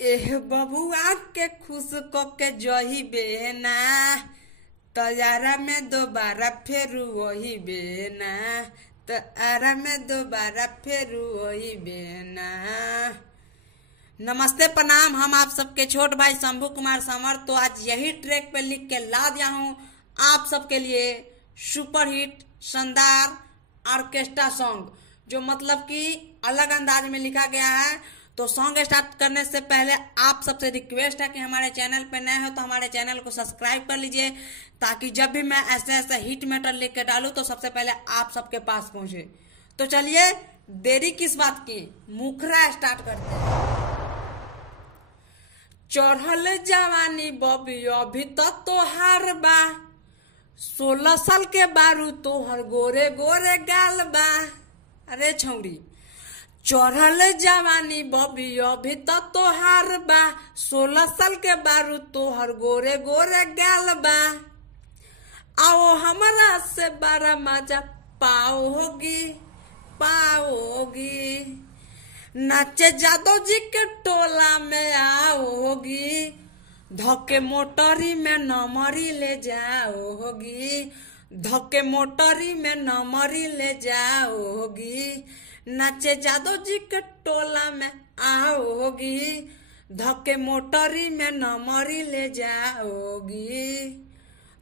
एह बबुआ के खुश क के जही बेना तजारा में दोबारा फिर वही बेना तारा में दोबारा फिर वही बेना। नमस्ते प्रणाम, हम आप सबके छोट भाई शंभू कुमार समर। तो आज यही ट्रैक पे लिख के ला दिया हूँ आप सबके लिए सुपर हिट शानदार ऑर्केस्ट्रा सॉन्ग, जो मतलब कि अलग अंदाज में लिखा गया है। तो सॉन्ग स्टार्ट करने से पहले आप सबसे रिक्वेस्ट है कि हमारे चैनल पे नए हो तो हमारे चैनल को सब्सक्राइब कर लीजिए, ताकि जब भी मैं ऐसे ऐसे हिट मैटर लेके के डालूं तो सबसे पहले आप सबके पास पहुंचे। तो चलिए देरी किस बात की, मुखरा स्टार्ट करते हैं। चढ़ल जवानी बबी अभी तक तो हार बा, 16 साल के बारू तोहर गोरे गोरे गाल बा। अरे छौड़ी, चढ़ल जवानी बबी अभी तक तो हार बा, 16 साल के बारू तोहर गोरे गोरे गाल बा। आओ हमरा से बड़ा मजा पाओगी नाचे जादव जी के टोला में आओगी, धक्के मोटरी में नमरी ले जाओगी, धक्के मोटरी में नमरी ले जाओगी। नाचे जादव जी के टोला में आओगी, धक्के मोटरी में नमरी ले जाओगी।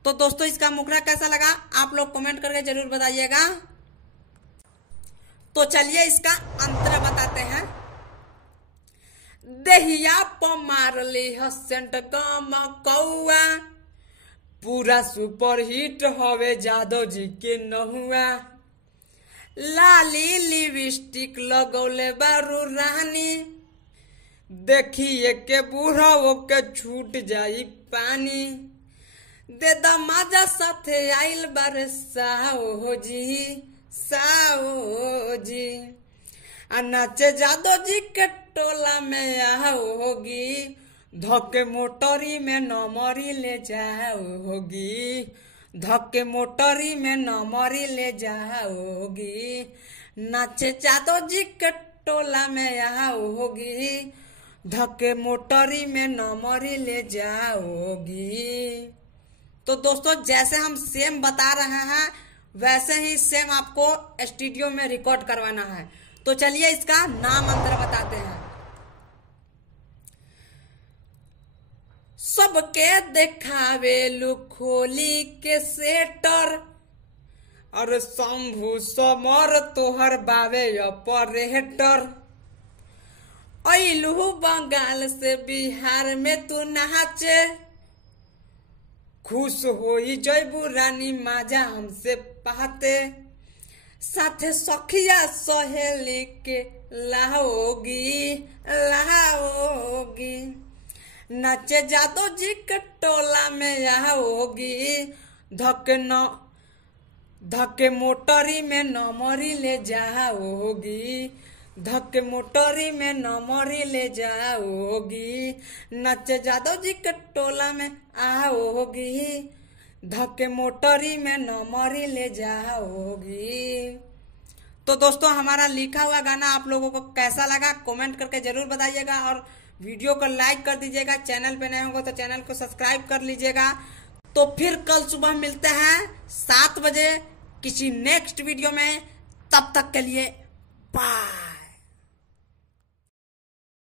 तो दोस्तों इसका मुखड़ा कैसा लगा आप लोग कमेंट करके जरूर बताइएगा। तो चलिए इसका अंतर बताते हैं। देहिया प मारली सेंट गम कौआ, पूरा सुपर हिट हवे जादव जी के नहुआ। लाली लिपस्टिक लगौले बारू रानी, देखिए के बूढ़ा वो के छूट जाई पानी। दे दमाजा साथे आइल बारे साओ जी नाचे जादव जी के टोला में आओगी, धक्के मोटरी में नमरी ले जाओगी, धक्के मोटरी में नमरी ले जाओगी। नाचे जादव जी के टोला में आओगी, धक्के मोटरी में नमरी ले जाओगी। तो दोस्तों जैसे हम सेम बता रहे हैं वैसे ही सेम आपको स्टूडियो में रिकॉर्ड करवाना है। तो चलिए इसका नाम अंतर बताते हैं। सबके देखावे लुखोली के सेटर, और शंभू समर तोहर बावे ऑपरेटर। अइलू बंगाल से बिहार में तू नाचे, खुश होई जयबू रानी माजा हमसे पाते। साथे सखिया सहेली के लाओगी। नाचे जादव जी के टोला में आओगी, धक्के मोटरी में नमरी ले जाओगी, धक्के मोटरी में नमरी ले जाओगी। नाचे जादव जी के टोला में आओगी, धक्के मोटरी में नमरी ले जाओगी। तो दोस्तों हमारा लिखा हुआ गाना आप लोगों को कैसा लगा कमेंट करके जरूर बताइएगा, और वीडियो को लाइक कर दीजिएगा। चैनल पे नए होंगे तो चैनल को सब्सक्राइब कर लीजिएगा। तो फिर कल सुबह मिलते हैं 7 बजे किसी नेक्स्ट वीडियो में। तब तक के लिए बाय।